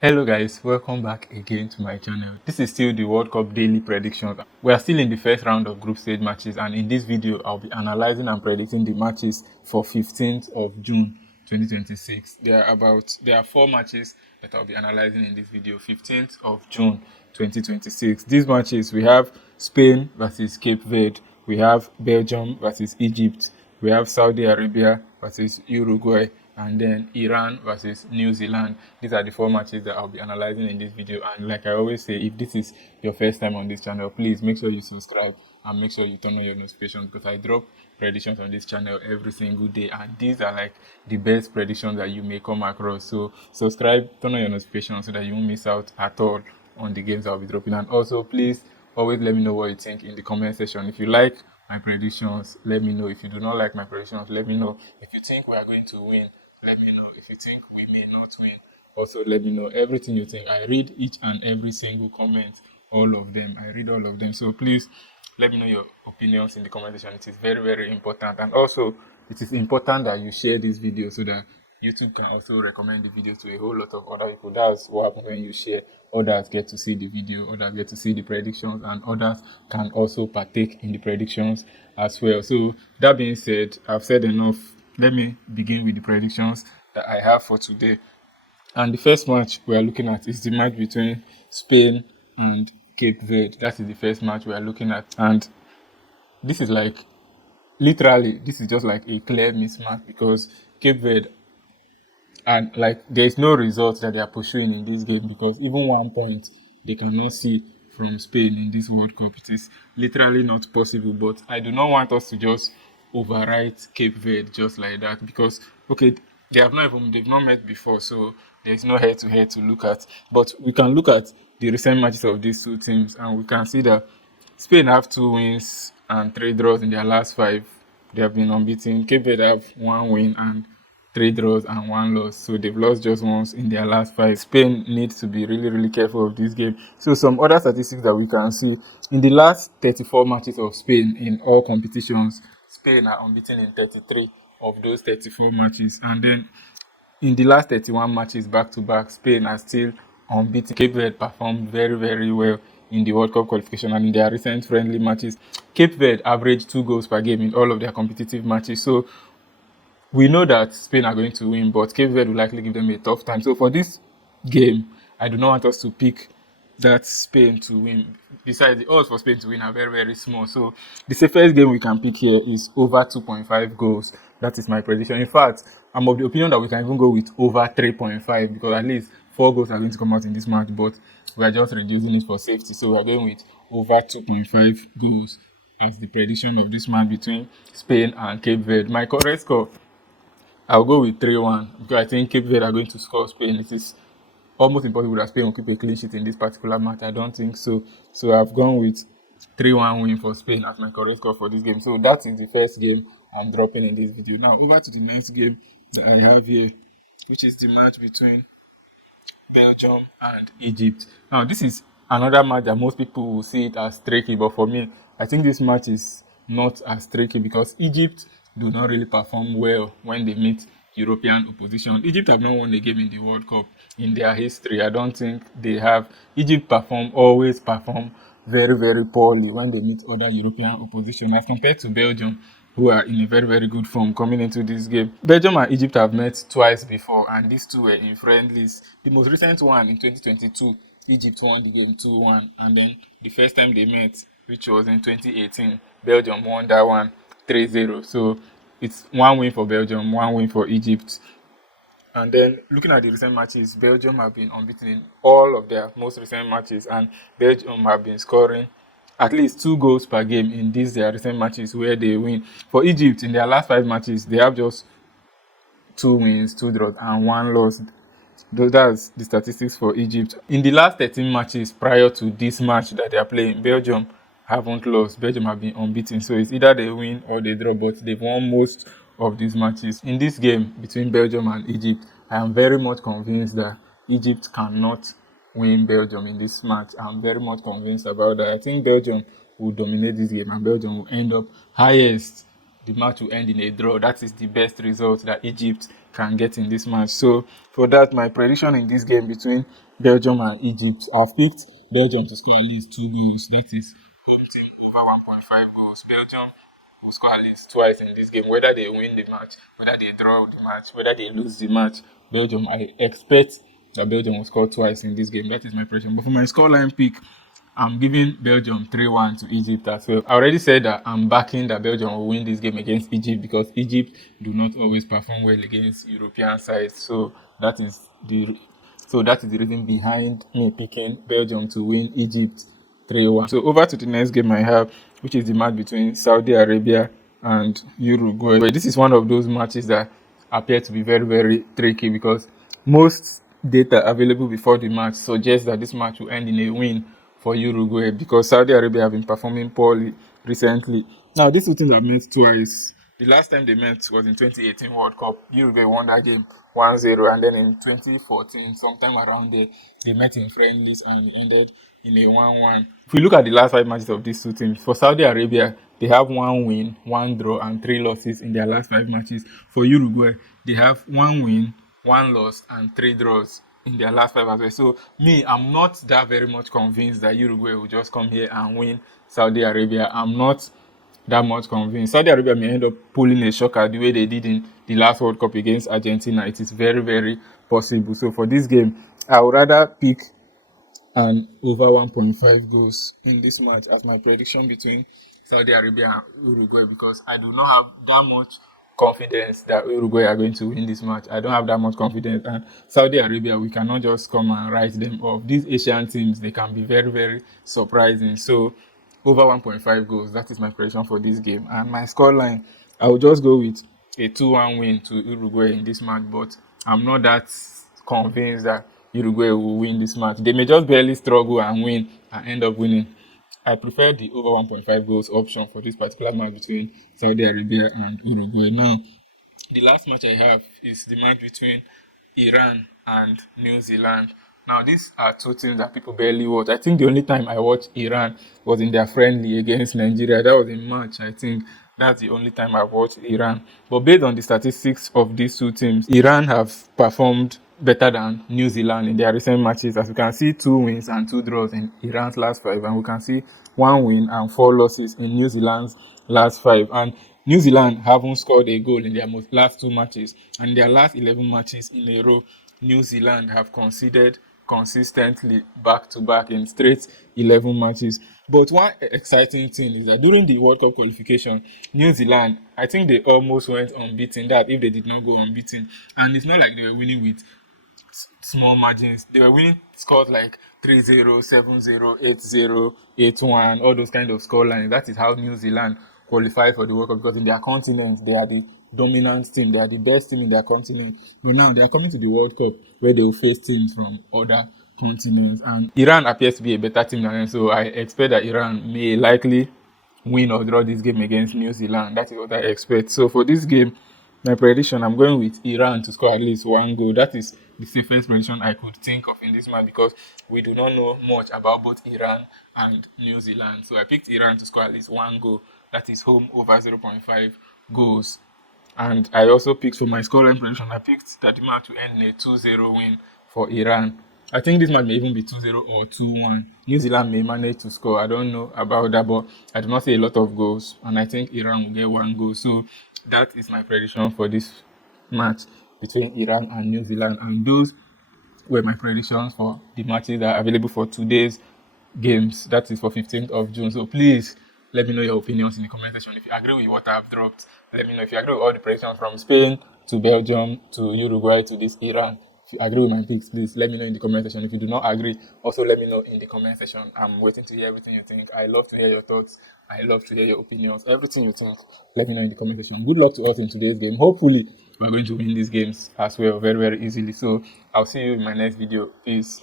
Hello guys, welcome back again to my channel. This is still the World Cup daily predictions. We are still in the first round of group stage matches, and in this video I'll be analyzing and predicting the matches for 15th of June 2026. There are four matches that I'll be analyzing in this video. 15th of June 2026. These matches, we have Spain versus Cape Verde, we have Belgium versus Egypt, we have Saudi Arabia versus Uruguay, and then Iran versus New Zealand. These are the four matches that I'll be analyzing in this video. And like I always say, if this is your first time on this channel, please make sure you subscribe and make sure you turn on your notifications, because I drop predictions on this channel every single day, and these are like the best predictions that you may come across. So subscribe, turn on your notifications so that you won't miss out at all on the games I'll be dropping. And also, please always let me know what you think in the comment section. If you like my predictions, let me know. If you do not like my predictions, let me know. If you think we are going to win, let me know. If you think we may not win, also let me know. Everything you think, I read each and every single comment, all of them. I read all of them. So please let me know your opinions in the comment section. It is very, very important. And also, it is important that you share this video so that YouTube can also recommend the video to a whole lot of other people. That's what happens when you share. Others get to see the video, others get to see the predictions, and others can also partake in the predictions as well. So that being said, I've said enough. Let me begin with the predictions that I have for today. And the first match we are looking at is the match between Spain and Cape Verde. That is the first match we are looking at. And this is like, literally, this is just like a clear mismatch, because Cape Verde, and like, there is no result that they are pursuing in this game, because even 1 point they cannot see from Spain in this World Cup. It is literally not possible. But I do not want us to just overwrite Cape Verde just like that, because okay, they've not met before, so there's no head to head to look at. But we can look at the recent matches of these two teams, and we can see that Spain have 2 wins and 3 draws in their last 5. They have been unbeaten. Cape Verde have 1 win and 3 draws and 1 loss. So they've lost just once in their last 5. Spain needs to be really, really careful of this game. So some other statistics that we can see. In the last 34 matches of Spain in all competitions, Spain are unbeaten in 33 of those 34 matches. And then in the last 31 matches back-to-back, Spain are still unbeaten. Cape Verde performed very, very well in the World Cup qualification, and in their recent friendly matches, Cape Verde averaged 2 goals per game in all of their competitive matches. So we know that Spain are going to win, but Cape Verde will likely give them a tough time. So for this game, I do not want us to pick that Spain to win. Besides, the odds for Spain to win are very, very small. So the safest game we can pick here is over 2.5 goals. That is my prediction. In fact, I'm of the opinion that we can even go with over 3.5, because at least 4 goals are going to come out in this match, but we are just reducing it for safety. So we are going with over 2.5 goals as the prediction of this match between Spain and Cape Verde. My correct score, I'll go with 3-1, because I think Cape Verde are going to score Spain. It is almost impossible that Spain will keep a clean sheet in this particular match. I don't think so. So I've gone with 3-1 win for Spain as my correct score for this game. So that is the first game I'm dropping in this video. Now over to the next game that I have here, which is the match between Belgium and Egypt. Now this is another match that most people will see it as tricky, but for me, I think this match is not as tricky, because Egypt do not really perform well when they meet European opposition. Egypt have not won a game in the World Cup in their history. I don't think they have. Egypt always perform very, very poorly when they meet other European opposition, as compared to Belgium, who are in a very, very good form coming into this game. Belgium and Egypt have met twice before, and these two were in friendlies. The most recent one in 2022, Egypt won the game 2-1, and then the first time they met, which was in 2018, Belgium won that one 3-0. So it's 1 win for Belgium, 1 win for Egypt. And then looking at the recent matches, Belgium have been unbeaten in all of their most recent matches, and Belgium have been scoring at least 2 goals per game in these their recent matches where they win. For Egypt, in their last 5 matches, they have just 2 wins, 2 draws, and 1 loss. That's the statistics for Egypt. In the last 13 matches prior to this match that they are playing, Belgium haven't lost. Belgium have been unbeaten. So it's either they win or they draw, but they've won most of these matches. In this game between Belgium and Egypt, I am very much convinced that Egypt cannot win Belgium in this match. I'm very much convinced about that. I think Belgium will dominate this game, and Belgium will end up highest. The match will end in a draw. That is the best result that Egypt can get in this match. So for that, my prediction in this game between Belgium and Egypt. I've picked Belgium to score at least 2 goals. That is home team over 1.5 goals. Belgium will score at least twice in this game, whether they win the match, whether they draw the match, whether they lose the match. Belgium, I expect that Belgium will score twice in this game. That is my prediction. But for my scoreline pick, I'm giving Belgium 3-1 to Egypt as well. I already said that I'm backing that Belgium will win this game against Egypt because Egypt do not always perform well against European sides. So that is the reason behind me picking Belgium to win Egypt 3-1. So over to the next game I have, which is the match between Saudi Arabia and Uruguay. This is one of those matches that appear to be very, very tricky because most data available before the match suggests that this match will end in a win for Uruguay because Saudi Arabia have been performing poorly recently. Now, these two teams have met twice. The last time they met was in 2018 World Cup. Uruguay won that game 1-0, and then in 2014, sometime around there, they met in friendlies and it ended in a 1-1. If we look at the last 5 matches of these two teams, for Saudi Arabia, they have 1 win, 1 draw, and 3 losses in their last 5 matches. For Uruguay, they have 1 win, 1 loss, and 3 draws in their last 5 as well. So me, I'm not that very much convinced that Uruguay will just come here and win Saudi Arabia. I'm not that much convinced. Saudi Arabia may end up pulling a shocker the way they did in the last World Cup against Argentina. It is very, very possible. So for this game, I would rather pick an over 1.5 goals in this match as my prediction between Saudi Arabia and Uruguay because I do not have that much confidence that Uruguay are going to win this match. I don't have that much confidence. And Saudi Arabia, we cannot just come and write them off. These Asian teams, they can be very, very surprising. So over 1.5 goals, that is my prediction for this game. And my scoreline, I will just go with a 2-1 win to Uruguay in this match, but I'm not that convinced that Uruguay will win this match. They may just barely struggle and win and end up winning. I prefer the over 1.5 goals option for this particular match between Saudi Arabia and Uruguay. Now, the last match I have is the match between Iran and New Zealand. Now, these are two teams that people barely watch. I think the only time I watched Iran was in their friendly against Nigeria. That was in March, I think. That's the only time I've watched Iran. But based on the statistics of these two teams, Iran have performed better than New Zealand in their recent matches. As we can see, 2 wins and 2 draws in Iran's last 5. And we can see 1 win and 4 losses in New Zealand's last 5. And New Zealand haven't scored a goal in their last 2 matches. And in their last 11 matches in a row, New Zealand have conceded consistently back-to-back in straight 11 matches. But one exciting thing is that during the World Cup qualification, New Zealand, I think they almost went unbeaten, that if they did not go unbeaten. And it's not like they were winning with small margins. They were winning scores like 3-0, 7-0, 8-0, 8-1, all those kind of scorelines. That is how New Zealand qualified for the World Cup, because in their continent, they are the dominant team. They are the best team in their continent. But now they are coming to the World Cup where they will face teams from other continents. And Iran appears to be a better team than them. So I expect that Iran may likely win or draw this game against New Zealand. That is what I expect. So for this game, my prediction, I'm going with Iran to score at least 1 goal. That is the safest prediction I could think of in this match because we do not know much about both Iran and New Zealand. So I picked Iran to score at least 1 goal. That is home over 0.5 goals. And I also picked for my scoreline prediction, I picked that the match will end in a 2-0 win for Iran. I think this match may even be 2-0 or 2-1. New Zealand may manage to score. I don't know about that, but I do not see a lot of goals. And I think Iran will get 1 goal. So that is my prediction for this match between Iran and New Zealand. And those were my predictions for the matches that are available for today's games. That is for 15th of June. So please let me know your opinions in the comment section. If you agree with what I've dropped, let me know. If you agree with all the predictions from Spain to Belgium to Uruguay to this Iran, if you agree with my picks, please let me know in the comment section. If you do not agree, also let me know in the comment section. I'm waiting to hear everything you think. I love to hear your thoughts. I love to hear your opinions. Everything you think, let me know in the comment section. Good luck to us in today's game. Hopefully, we're going to win these games as well very, very easily. So I'll see you in my next video. Peace.